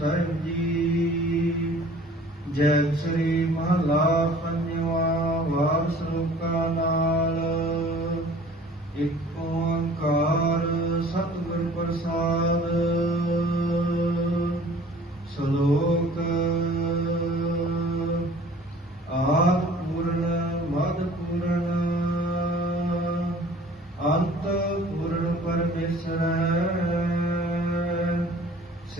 ਸਾਹਿਬ ਜੀ। ਜੈ ਸ੍ਰੀ ਮਹਲਾ ਪੰਜਵਾ ਵਾਰ ਸ਼ਲੋਕਾਂ ਨਾਲ। ਇੱਕ ਓੰਕਾਰ ਸਤਿਗੁਰ ਪ੍ਰਸਾਦ।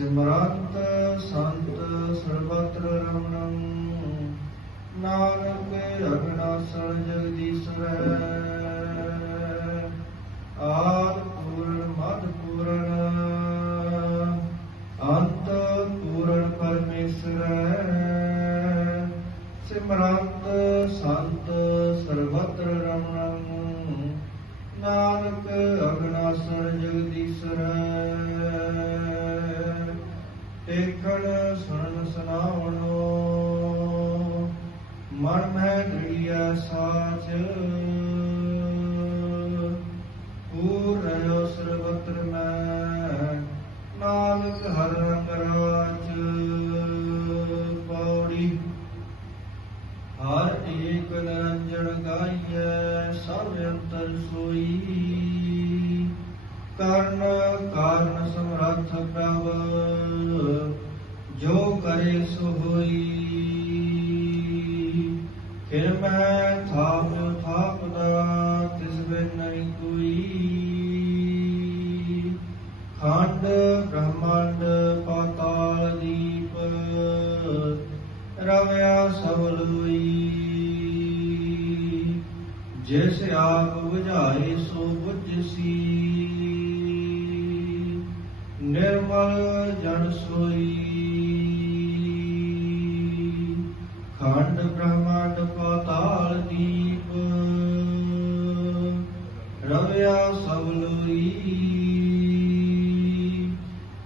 ਸਿਮਰੰਤ ਸੰਤ ਸਰਬਤਰ ਰਮਣੰ। ਨਾਨਕ ਅਗਨਾਸਣ ਜਗਦੀਸ਼ਰ ਆਦ ਪੂਰਨ, ਮਦ ਪੂਰਨ। ਅੰਤ ਪੂਰਨ ਪਰਮੇਸ਼ਰ। ਸਿਮਰੰਤ ਸੰਤ ਸਰਬਤਰ ਰਮਣੰ। ਨਾਨਕ ਅਗਨਾਸਣ ਜਗਦੀਸ਼ਰ ਏਕਣ ਸੁਣਨ, ਸੁਣਾਉਣ। ਮਨ ਮੈਂ ਦ੍ਰਿੜੀਆ ਸਾਚ। ਪੂਰ ਰਹਿਓ ਮੈਂ। ਨਾਨਕ ਹਰ ਰੰਗ ਰਾਜ। ਪੌੜੀ। ਹਰ ਏਕ ਨਿਰੰਜਨ ਗਾਈਐ, ਸਭ ਅੰਤਰ ਸੋਈ। ਕਰਨ, ਕਾਰਨ, ਸਮਰੱਥ ਪ੍ਰਭ ਫਿਰ ਮੈਂ ਥਾਪ ਥਾਪਦਾ ਤਿਸ ਬਿਨ ਨਹੀਂ ਕੋਈ। ਖੰਡ ਬ੍ਰਹਮੰਡ ਪਾਤਾਲ ਦੀਪ ਰਵਿਆ ਸਭ ਲੋਈ ਜਿਸ ਆਪ ਬੁਝਾਏ ਸੋ ਬੁਝਸੀ। ਨਿਰਮਲ ਜਨ ਸੋਈ। ਖੰਡ ਬ੍ਰਹਮ ਰਵਿਆ ਸਭ ਲੋਈ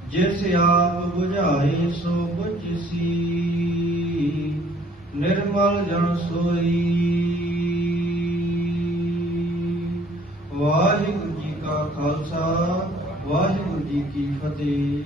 ਜਿਸ ਆਪ ਬੁਝਾਏ ਸੋ ਬੁਝਸੀ। ਨਿਰਮਲ ਜਨ ਸੋਈ। ਵਾਹਿਗੁਰੂ ਜੀ ਕਾ ਖਾਲਸਾ, ਵਾਹਿਗੁਰੂ ਜੀ ਕੀ ਫਤਿਹ।